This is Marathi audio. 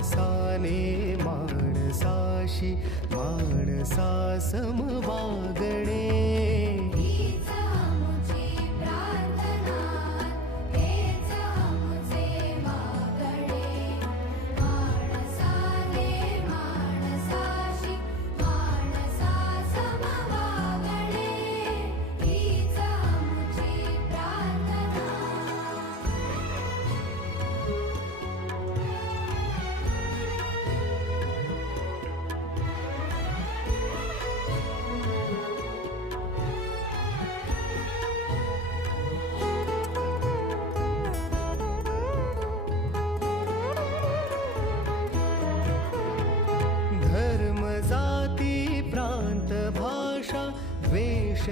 माणसाने माणसाशी माणसा सम वागणे. हीच आमुची प्रार्थना, हेच आमुचे मागणे. माणसाने माणसाशी माणसा सम वागणे. हीच आमुची प्रार्थना. धर्म जाती प्रांत भाषा द्वेष